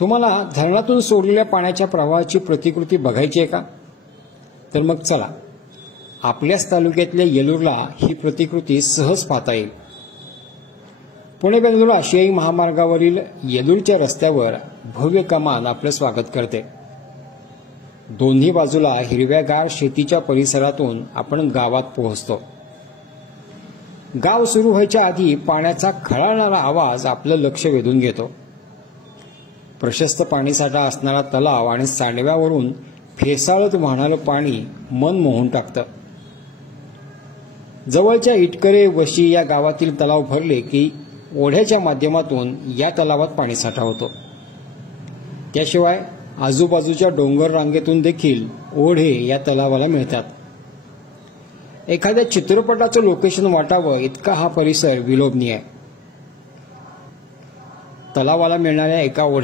तुम्हाला धरणातून सोडलेल्या पाण्याच्या प्रवाहाची प्रतिकृती बघायची आहे का? तर मग चला, आपल्याच तालुक्यातल्या येलूरला ही प्रतिकृती सहज पाहता येईल. पुणे बेंगळूर आशियाई महामार्गावरील येलूरच्या रस्त्यावर भव्य कमान आपलं स्वागत करते. दोन्ही बाजूला हिरव्यागार शेतीच्या परिसरातून आपण गावात पोहोचतो. गाव सुरू व्हायच्या आधी पाण्याचा खळाळणारा आवाज आपलं लक्ष वेधून घेतो. प्रशस्त पाणीसाठा असणारा तलाव आणि सांडव्यावरून फेसाळत वाहणारं पाणी मन मोहून टाकतं. जवळच्या इटकरे वशी या गावातील तलाव भरले की ओढ्याच्या माध्यमातून या तलावात पाणीसाठा होतो. त्याशिवाय आजूबाजूच्या डोंगर रांगेतून देखील ओढे या तलावाला मिळतात. एखाद्या चित्रपटाचं लोकेशन वाटावं इतका हा परिसर विलोभनीय आहे. तलावाला मिळणाऱ्या एका